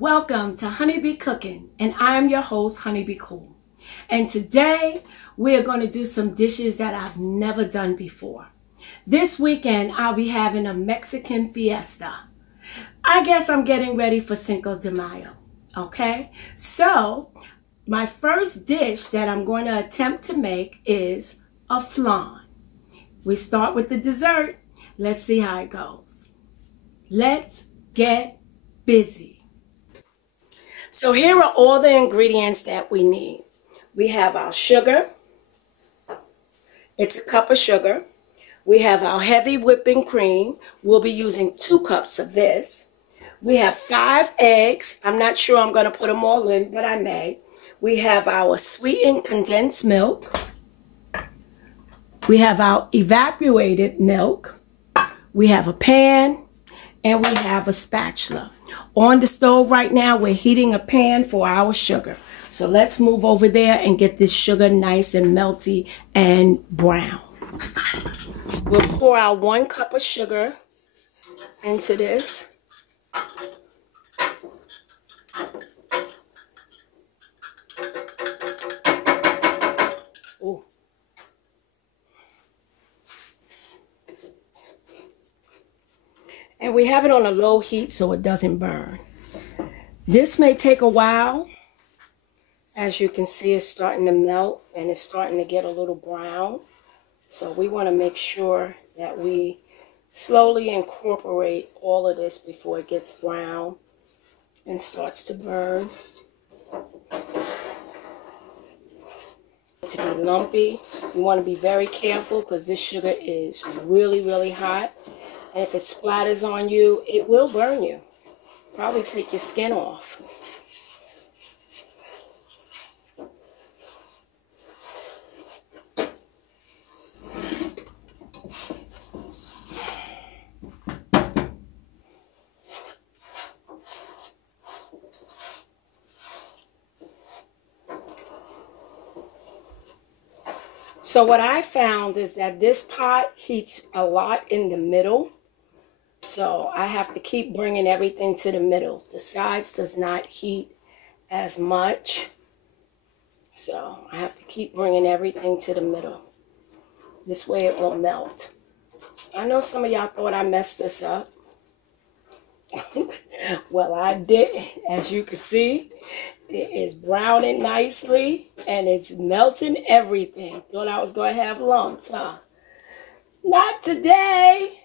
Welcome to Honeybee Cooking, and I'm your host, Honeybee Cool. And today we're going to do some dishes that I've never done before. This weekend I'll be having a Mexican fiesta. I guess I'm getting ready for Cinco de Mayo, okay? So my first dish that I'm going to attempt to make is a flan. We start with the dessert. Let's see how it goes. Let's get busy. So here are all the ingredients that we need. We have our sugar. It's a cup of sugar. We have our heavy whipping cream. We'll be using 2 cups of this. We have 5 eggs. I'm not sure I'm going to put them all in, but I may. We have our sweetened condensed milk. We have our evaporated milk. We have a pan, and we have a spatula. On the stove right now, we're heating a pan for our sugar. So let's move over there and get this sugar nice and melty and brown. We'll pour our 1 cup of sugar into this. Ooh. And we have it on a low heat so it doesn't burn. This may take a while. As you can see, it's starting to melt and it's starting to get a little brown. So we want to make sure that we slowly incorporate all of this before it gets brown and starts to burn. To be lumpy, you want to be very careful because this sugar is really, really hot. And if it splatters on you, it will burn you. Probably take your skin off. So what I found is that this pot heats a lot in the middle. So I have to keep bringing everything to the middle. The sides does not heat as much. So I have to keep bringing everything to the middle. This way it will melt. I know some of y'all thought I messed this up. Well, I did. As you can see, it is browning nicely and it's melting everything. Thought I was going to have lumps, huh? Not today.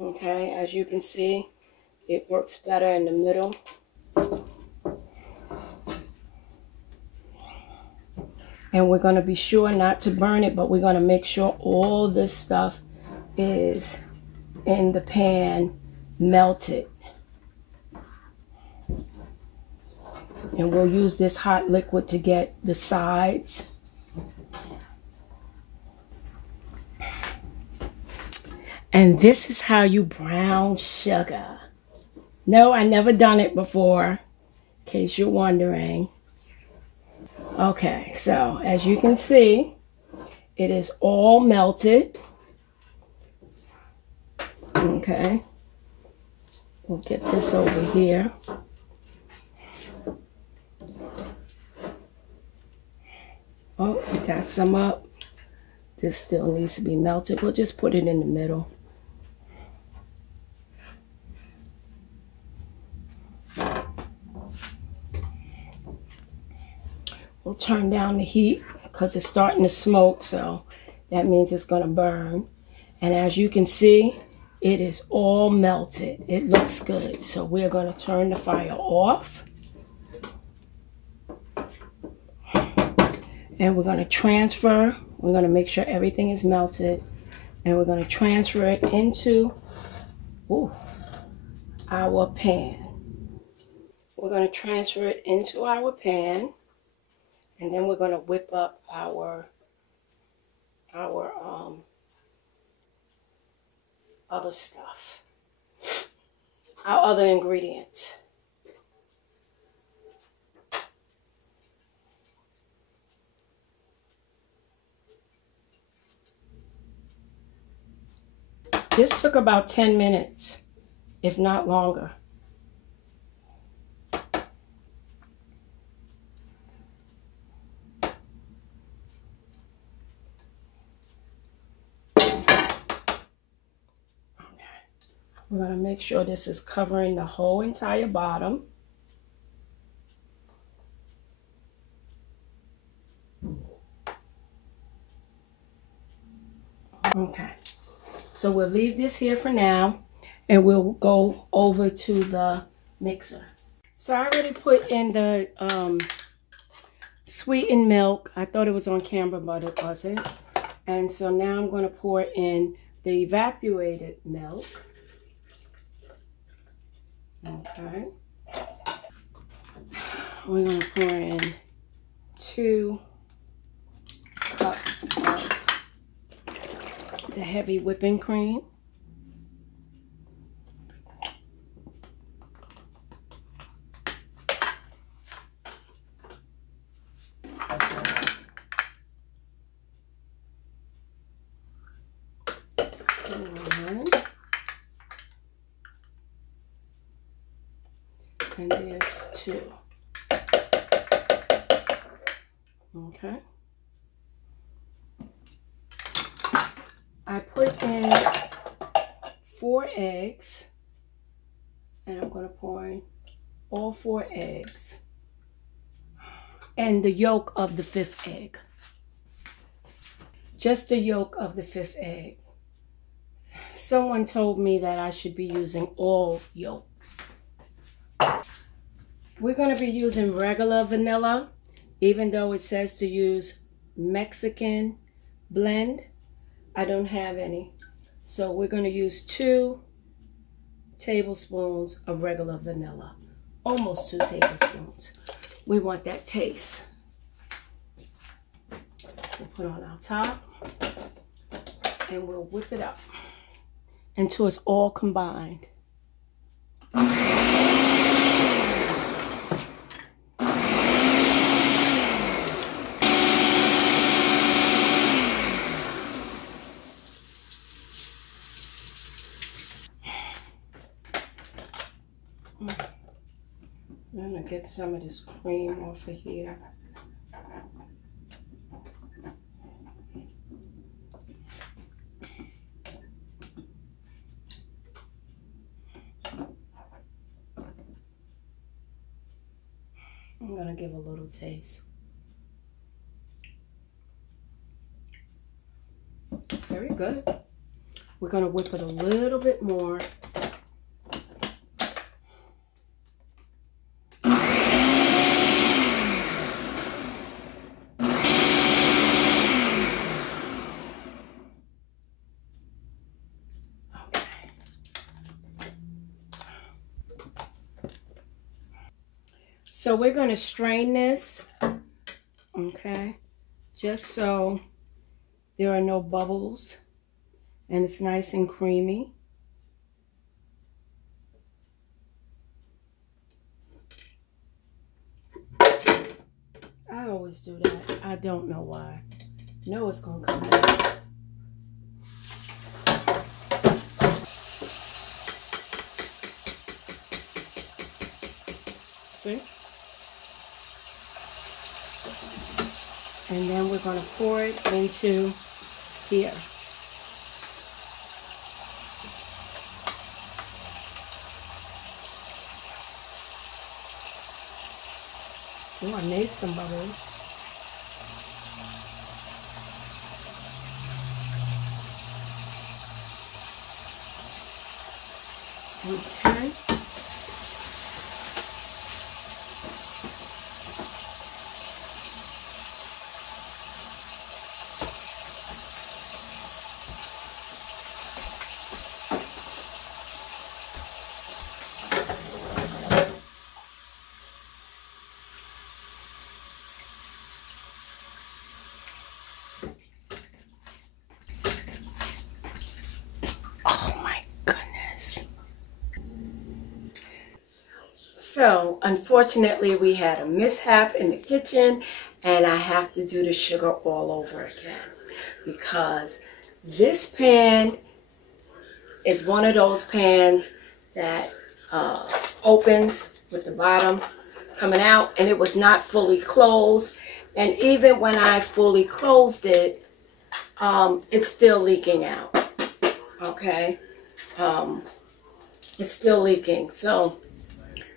Okay, as you can see, it works better in the middle. And we're going to be sure not to burn it, but we're going to make sure all this stuff is in the pan melted. And we'll use this hot liquid to get the sides. And this is how you brown sugar. No, I never done it before, in case you're wondering. Okay, so as you can see, it is all melted. Okay, we'll get this over here. Oh, we got some up. This still needs to be melted. We'll just put it in the middle. We'll turn down the heat because it's starting to smoke, so that means it's going to burn. And as you can see, it is all melted. It looks good. So we're going to turn the fire off. And we're going to transfer. We're going to make sure everything is melted. And we're going to transfer it into our pan. We're going to transfer it into our pan. And then we're going to whip up our other stuff, our other ingredients. This took about 10 minutes, if not longer. We're going to make sure this is covering the whole entire bottom. Okay, so we'll leave this here for now, and we'll go over to the mixer. So I already put in the sweetened milk. I thought it was on camera, but it wasn't. And so now I'm going to pour in the evaporated milk. Okay. We're going to pour in 2 cups of the heavy whipping cream. And there's 2. Okay. I put in 4 eggs, and I'm going to pour in all 4 eggs and the yolk of the 5th egg. Just the yolk of the 5th egg. Someone told me that I should be using all yolks. We're going to be using regular vanilla, even though it says to use Mexican blend. I don't have any. So we're going to use 2 tablespoons of regular vanilla. Almost 2 tablespoons. We want that taste. We'll put on our top, and we'll whip it up until it's all combined. I'm going to get some of this cream off of here. I'm going to give a little taste. Very good. We're going to whip it a little bit more. So we're going to strain this, okay, just so there are no bubbles and it's nice and creamy. I always do that. I don't know why. I know it's going to come out. See? And then we're going to pour it into here. Oh, I made some bubbles. Okay. So, unfortunately, we had a mishap in the kitchen, and I have to do the sugar all over again because this pan It's one of those pans that opens with the bottom coming out, and it was not fully closed. And even when I fully closed it, it's still leaking out. Okay, it's still leaking. So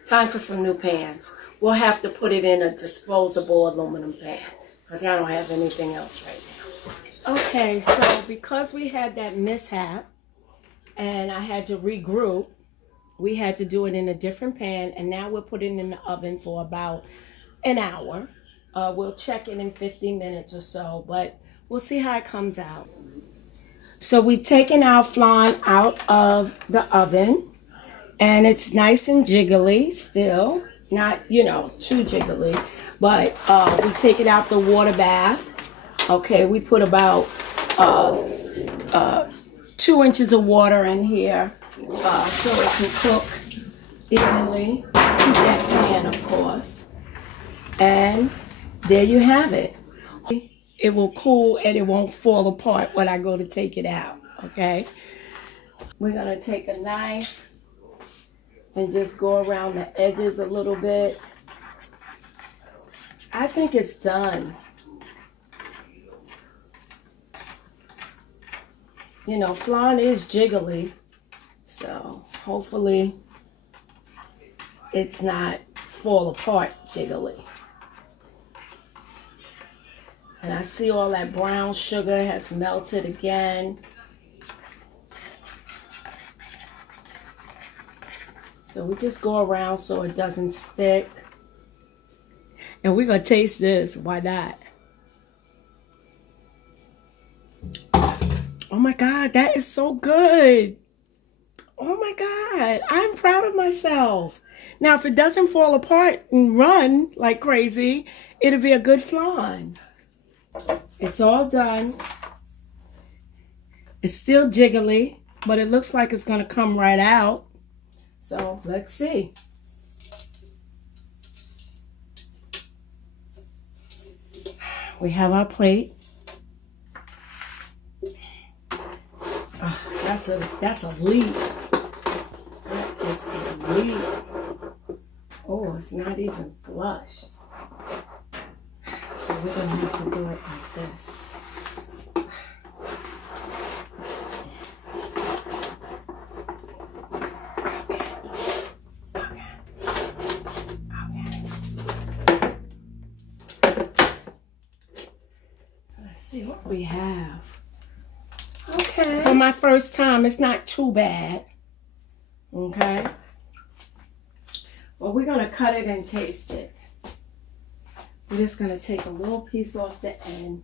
time for some new pans. We'll have to put it in a disposable aluminum pan because I don't have anything else right now. Okay, so because we had that mishap and I had to regroup, we had to do it in a different pan, and now we're putting it in the oven for about an hour. We'll check it in 15 minutes or so, but we'll see how it comes out. So we've taken our flan out of the oven, and it's nice and jiggly still. Not, you know, too jiggly, but we take it out the water bath. Okay, we put about 2 inches of water in here so it can cook evenly. Keep that pan, of course. And there you have it. It will cool and it won't fall apart when I go to take it out, okay? We're going to take a knife and just go around the edges a little bit. I think it's done. You know, flan is jiggly, so hopefully it's not fall apart jiggly. And I see all that brown sugar has melted again. So we just go around so it doesn't stick. And we're going to taste this. Why not? Oh my God, that is so good. Oh my God, I'm proud of myself. Now, if it doesn't fall apart and run like crazy, it'll be a good flan. It's all done. It's still jiggly, but it looks like it's going to come right out. So let's see. We have our plate. Oh, that's a leak. That is a leak. Oh, it's not even flush. So we're going to have to do it like this. Let's see what we have. Okay. For my first time, it's not too bad. Okay. Well, we're going to cut it and taste it. We're just going to take a little piece off the end.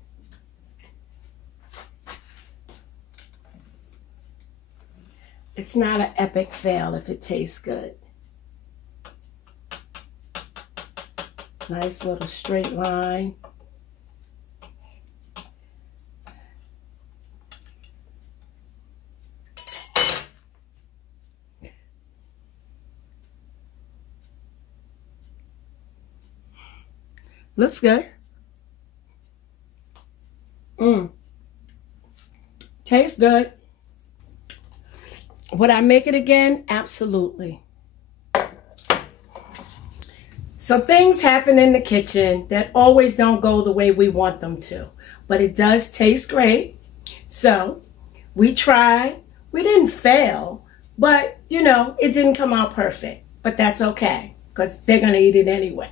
It's not an epic fail if it tastes good. Nice little straight line. Looks good. Tastes good. Would I make it again? Absolutely. So things happen in the kitchen that always don't go the way we want them to. But it does taste great. So we tried. We didn't fail. But, you know, it didn't come out perfect. But that's okay. Because they're going to eat it anyway.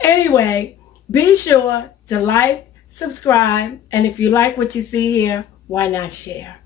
Anyway, be sure to like, subscribe, and if you like what you see here, why not share?